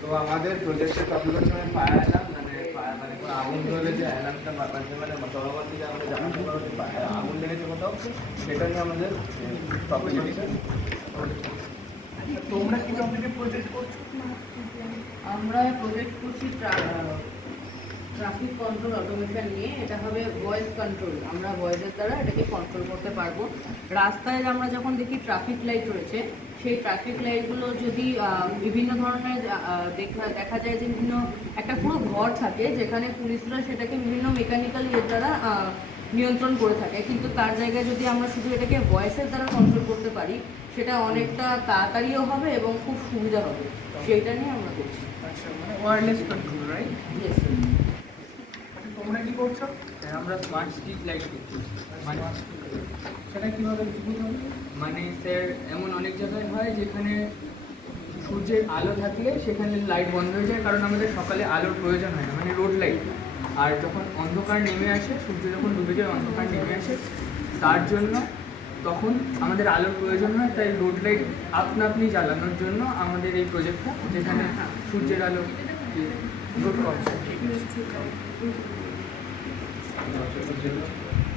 তো আমাদের প্রজেক্টের টপিক হচ্ছে ফায়ার অ্যালার্ম, মানে কোনো আগুন ধরে যে অ্যালার্মটা মানে পরবর্তীতে আমরা জানাতে পারবো যে আগুন লেগেছে কোথাও, সেটা নিয়ে আমাদের টপিক হচ্ছে। তোমরা কি টপিকে প্রজেক্ট করছো? আমরা প্রজেক্ট করছি ট্রাফিক কন্ট্রোল অটোমেশন নিয়ে। এটা হবে ভয়েস কন্ট্রোল। আমরা ভয়েসের দ্বারা এটাকে কন্ট্রোল করতে পারবো। রাস্তায় আমরা যখন দেখি ট্রাফিক লাইট রয়েছে, সেই ট্রাফিক লাইটগুলো যদি বিভিন্ন ধরনের দেখা যায় যে বিভিন্ন একটা পুরো ঘর থাকে যেখানে পুলিশরা সেটাকে বিভিন্ন মেকানিক্যাল ইয়ের দ্বারা নিয়ন্ত্রণ করে থাকে, কিন্তু তার জায়গায় যদি আমরা শুধু এটাকে ভয়েসের দ্বারা কন্ট্রোল করতে পারি, সেটা অনেকটা তাড়াতাড়িও হবে এবং খুব সুবিধা হবে। সেইটা নিয়ে আমরা করছি। আচ্ছা, মানে ওয়্যারলেস কন্ট্রোল, রাইট? ইয়েস। তোমরা কি করছো? আমরা স্মার্ট স্ট্রিট লাইট করছি। মানে সেটা কীভাবে বুঝতে হবে? মানে স্যার এমন অনেক জায়গায় হয় যেখানে সূর্যের আলো থাকলে সেখানে লাইট বন্ধ হয়ে যায়, কারণ আমাদের সকালে আলোর প্রয়োজন হয় না, মানে রোড লাইট। আর যখন অন্ধকার নেমে আসে, সূর্য যখন ডুবে যায়, অন্ধকার নেমে আসে, তার জন্য তখন আমাদের আলোর প্রয়োজন হয়। তাই রোড লাইট আপনি জ্বালানোর জন্য আমাদের এই প্রজেক্টটা, যেখানে সূর্যের আলো গুড কনসেপ্ট। ঠিক আছে।